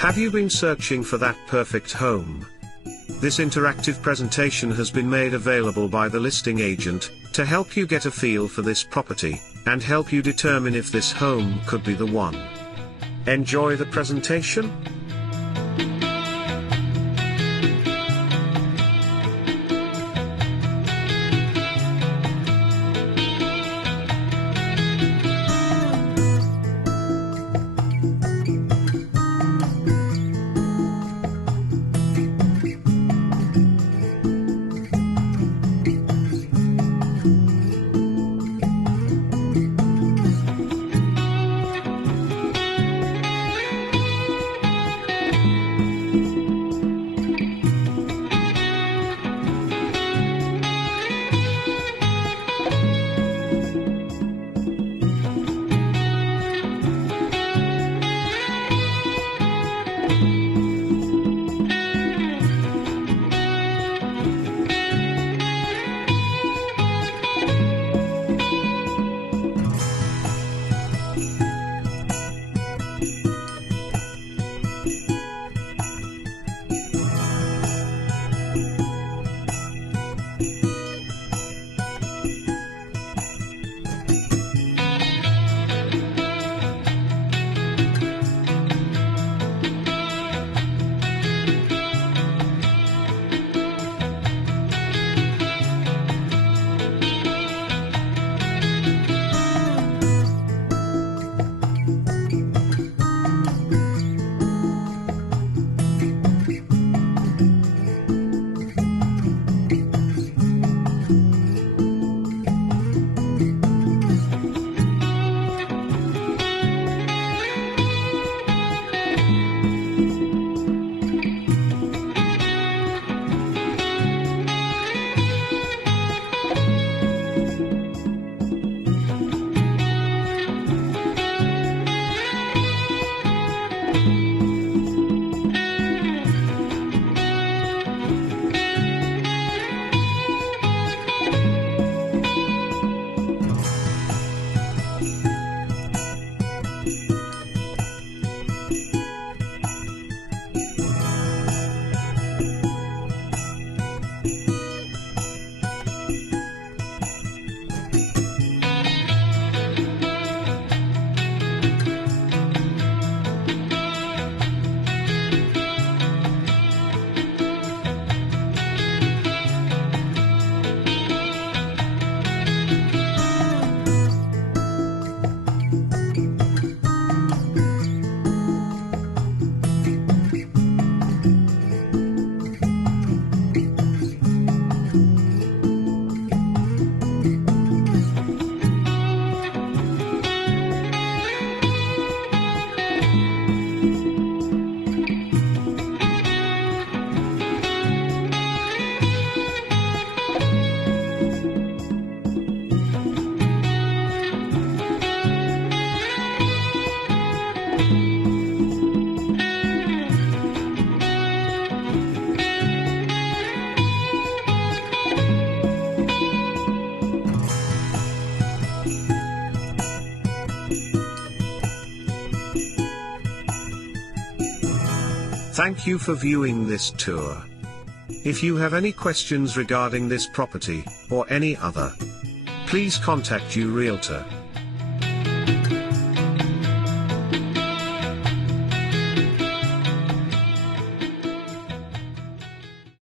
Have you been searching for that perfect home? This interactive presentation has been made available by the listing agent, to help you get a feel for this property, and help you determine if this home could be the one. Enjoy the presentation. Thank you for viewing this tour. If you have any questions regarding this property, or any other, please contact your realtor.